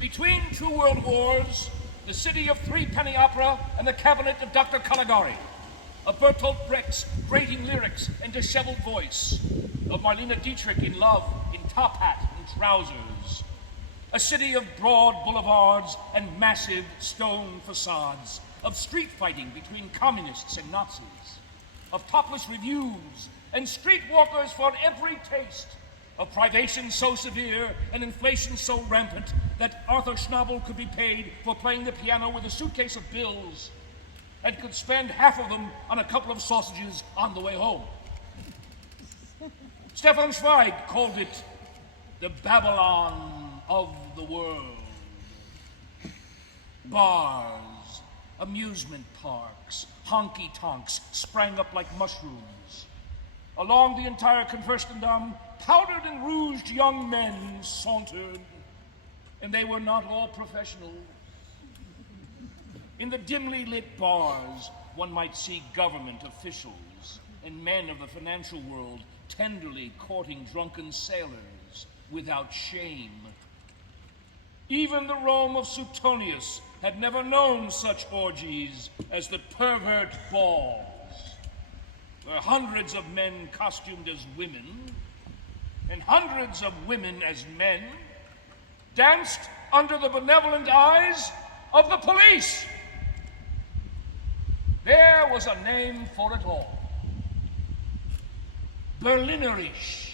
Between two world wars, the city of Threepenny Opera and the cabinet of Dr. Caligari, of Bertolt Brecht's grating lyrics and disheveled voice, of Marlene Dietrich in love, in top hat and trousers, a city of broad boulevards and massive stone facades, of street fighting between communists and Nazis, of topless revues and streetwalkers for every taste, of privation so severe and inflation so rampant that Arthur Schnabel could be paid for playing the piano with a suitcase of bills and could spend half of them on a couple of sausages on the way home. Stefan Zweig called it the Babylon of the world. Bars, amusement parks, honky-tonks sprang up like mushrooms. Along the entire Kurfürstendamm, powdered and rouged young men sauntered, and they were not all professionals. In the dimly lit bars, one might see government officials and men of the financial world tenderly courting drunken sailors without shame. Even the Rome of Suetonius had never known such orgies as the pervert balls, where hundreds of men costumed as women and hundreds of women as men danced under the benevolent eyes of the police. There was a name for it all. Berlinerisch.